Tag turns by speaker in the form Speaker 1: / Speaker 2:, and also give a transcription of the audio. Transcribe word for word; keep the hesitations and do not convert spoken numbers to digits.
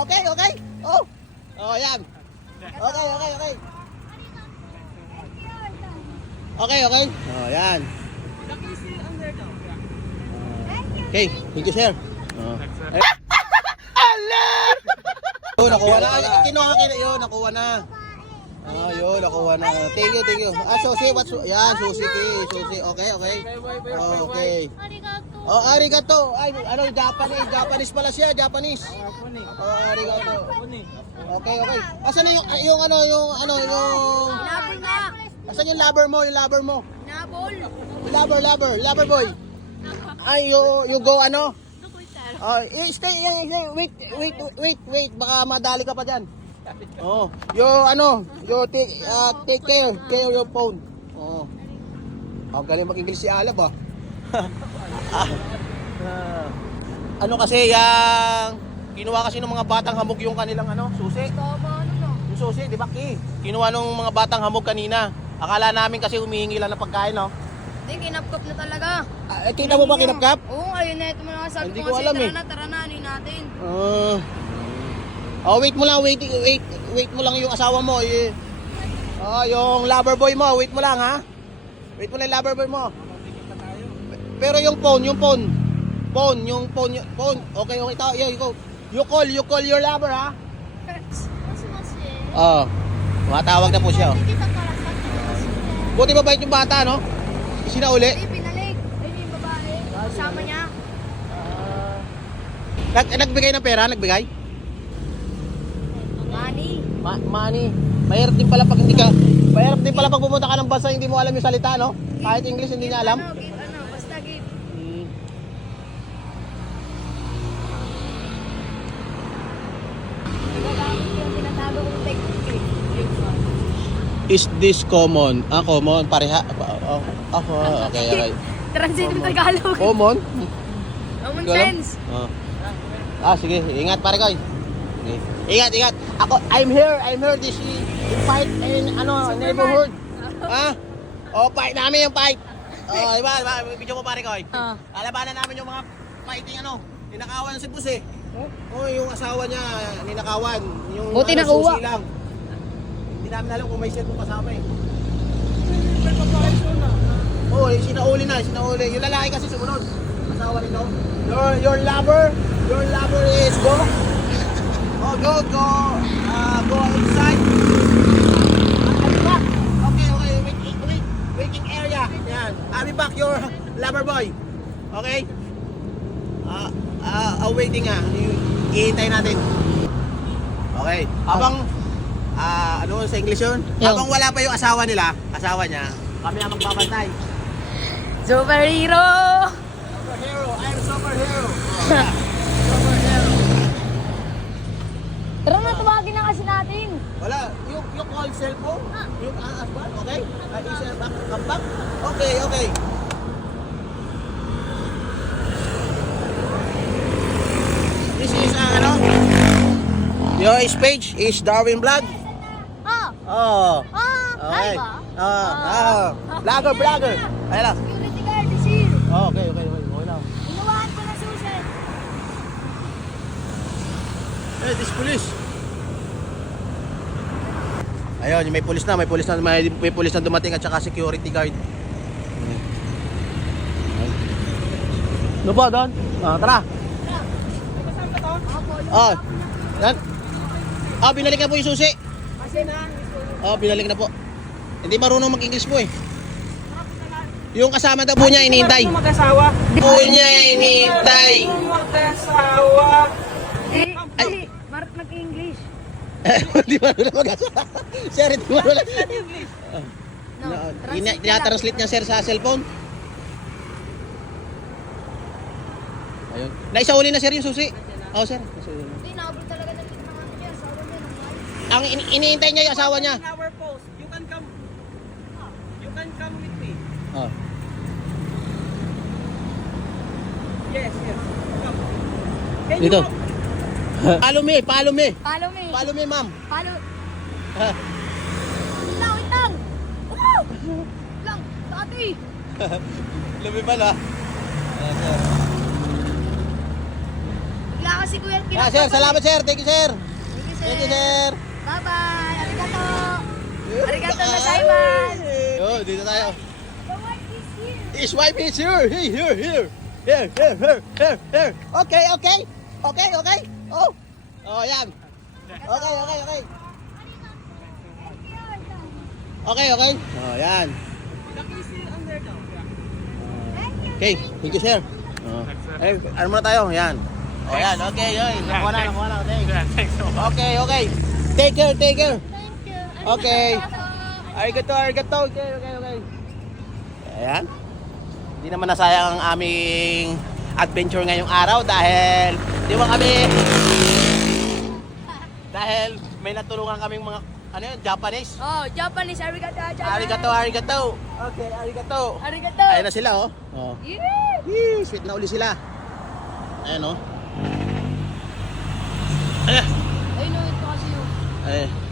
Speaker 1: okay, okay. Oh. Oh, yan. Okay, okay, okay. Okay, okay. Oh, yan. Okay, thank you, sir. Oh. Oh, nakuha na. Kinuha ka yun, nakuha na. Ah, yun, nakuha na. Thank you, thank you. Ah, sushi, what su yan, sushi, sushi. Okay, okay. Okay. Oh, arigato. Ay, ano, Japanese, Japanese pala siya, Japanese. Oh, arigato. Okay, okay. Asan yung, yung ano, yung, ano, yung...
Speaker 2: Labol na.
Speaker 1: Asan yung lover mo, yung lover mo?
Speaker 2: Nabol.
Speaker 1: Lover, lover, lover boy. Ay, you, you go, ano? Oh, uh, stay, wait, wait, wait, wait. Baka madali ka pa dyan. Oh, yo, ano, yo, take, uh, take care, care of your phone. Oh. Ang galing mag-English si Alab, ah. ah. Ano kasi, yung, kinuha kasi ng mga batang hamog yung kanilang, ano, susi.
Speaker 2: Tama, ano no?
Speaker 1: Yung susi, di ba, Ki? Kinuha ng mga batang hamog kanina. Akala namin kasi humihingi lang ng pagkain, no?
Speaker 2: Hindi, kinapkap na talaga.
Speaker 1: Ah, kita mo ba kinapkap?
Speaker 2: Oo, ayun na ito mga sabi
Speaker 1: Hindi
Speaker 2: ko
Speaker 1: ko
Speaker 2: kasi,
Speaker 1: alam,
Speaker 2: tara
Speaker 1: eh.
Speaker 2: na, tara na, ano natin.
Speaker 1: Uh, oh, wait mo lang, wait, wait, wait mo lang yung asawa mo. Eh. Oh, yung lover boy mo, wait mo lang, ha? Wait mo lang yung lover boy mo. Pero yung phone, yung phone. Phone, yung phone, yung phone. Okay, okay, tao, you go. You call, you call your lover, ha? Oh, matawag na po siya. Oh. Buti mabait yung bata, no? Isinauli.
Speaker 2: Hindi, pinalik. Ayun yung babae. Kasama niya.
Speaker 1: Nag nagbigay ng pera, nagbigay?
Speaker 2: Money.
Speaker 1: Ma money. Mahirap din pala pag hindi ka, mahirap din pala pag pumunta ka ng bansa hindi mo alam yung salita, no? Kahit English hindi niya alam.
Speaker 2: Ano, give, ano, basta give.
Speaker 1: Hmm.
Speaker 2: Nagagamit yung tinatago kong technique eh.
Speaker 1: Is this common? Ah, common. Pareha. Oh, oh, oh, okay, okay.
Speaker 2: Translate mo Tagalog.
Speaker 1: Common?
Speaker 2: Common
Speaker 1: Hindi ko alam.
Speaker 2: sense.
Speaker 1: Oh. Ah, sige. Ingat, pare ko. Okay. Ingat, ingat. Ako, I'm here. I'm here this fight in, ano, neighborhood. Ah? Oh, fight namin yung fight. Oh, iba, iba. Video mo, pare ko.
Speaker 2: Ah.
Speaker 1: Alabanan namin yung mga fighting, ano, ninakawan si Bus eh. Oh, yung asawa niya, ninakawan. Yung,
Speaker 2: Buti
Speaker 1: ano,
Speaker 2: nakuha.
Speaker 1: susi lang. Hindi namin alam kung may set mo kasama eh. Oo, oh, sinauli na, sinauli. Yung lalaki kasi sumunod. Asawa nito. Your, your lover, your lover is go. Oh, go, go. Uh, go inside. I'll be back. Okay, okay. Wait, wait, waiting area. Yan. I'll be back, your lover boy. Okay? Ah, uh, uh, waiting ah. Ihintay natin. Okay. Habang Ah, uh, ano sa English yun?
Speaker 2: Yung.
Speaker 1: Habang wala pa yung asawa nila, asawa niya, kami ang magbabantay.
Speaker 2: Superhero!
Speaker 1: Superhero, I'm superhero. Oh, yeah. Superhero.
Speaker 2: Tara na, tawagin na kasi natin.
Speaker 1: Wala, yung yung call cellphone, yung aas ba? Okay? Ay, isa back, come back. Okay, okay. This is uh, ano? Your page is Darwin Vlog.
Speaker 2: Ah!
Speaker 1: Oh.
Speaker 2: Ah!
Speaker 1: Okay.
Speaker 2: Hi ba?
Speaker 1: Ah, ah. Vlogger, vlogger. Ayun lang.
Speaker 2: Security guard is here.
Speaker 1: Oh, okay, okay, okay. Okay lang.
Speaker 2: Inuwahan ko na susi.
Speaker 1: Eh, this police. Ayun, may police na, may police na, may, may police na dumating at saka security guard. Ano ba doon? Ah, tara. Oh. Yan. Ah, binalik na po yung susi.
Speaker 2: Kasi na.
Speaker 1: Oh, binalik na po. Hindi marunong mag-English po eh. Yung kasama daw po niya inihintay.
Speaker 3: Mag-asawa.
Speaker 1: Po niya inihintay.
Speaker 3: Mag-asawa.
Speaker 2: Di, di. Mark nag-English.
Speaker 1: Hindi marunong mag-asawa. Sir, hindi marunong.
Speaker 2: No.
Speaker 1: Ina- Tinatranslate niya sir sa cellphone. Ayun. Naisauli na sir yung susi. Oh, sir.
Speaker 2: Hindi, naabot talaga ng mga ano niya. Sawa niya. ng wife.
Speaker 1: Ang in- iniintay niya yung asawa niya.
Speaker 3: In our post, you can come. You can come with me.
Speaker 1: Oh.
Speaker 3: Yes, yes. Come. Can
Speaker 1: Dito.
Speaker 3: you come?
Speaker 1: Follow me, follow me.
Speaker 2: Follow me.
Speaker 1: Follow me, ma'am.
Speaker 2: Follow.
Speaker 1: Ha.
Speaker 2: Wait lang, wait lang. Wow! Wait lang. Dati.
Speaker 1: Lumibal ah.
Speaker 2: Bigla Tsaka si Kuya
Speaker 1: Yeah, sir, salamat sir. Thank you sir.
Speaker 2: Thank you, sir.
Speaker 1: Thank you sir.
Speaker 2: Bye-bye. Arigato. Arigato gozaimasu.
Speaker 1: Yo, dito tayo.
Speaker 2: The wife is here.
Speaker 1: His wife is here. Here, here, here. Here, here, here, here, here. Okay, okay. Okay, okay. Oh. Oh, yan. Okay, okay, okay. Okay, okay. Oh, yan. Okay, thank you, sir. Oh. Eh, ano muna tayo? Yan. Oh, yan. Okay, yun. Nakuha na, nakuha na. Thanks.
Speaker 3: Yeah, thanks so much.
Speaker 1: Okay, okay. Take care, take care.
Speaker 2: Thank you.
Speaker 1: Okay. Arigato, arigato. Okay, okay, okay. Ayan. Hindi naman nasayang ang aming adventure ngayong araw dahil di ba kami dahil may natulungan kaming mga ano yun, Japanese.
Speaker 2: Oh, Japanese. Arigato. Japanese.
Speaker 1: Arigato, arigato. Okay, arigato.
Speaker 2: Arigato.
Speaker 1: Ayan na sila, oh. Oh.
Speaker 2: Yeah.
Speaker 1: Yee, sweet na uli sila. Ayan, oh. Ayan.
Speaker 2: Ay, no, ito kasi yung...
Speaker 1: Eh.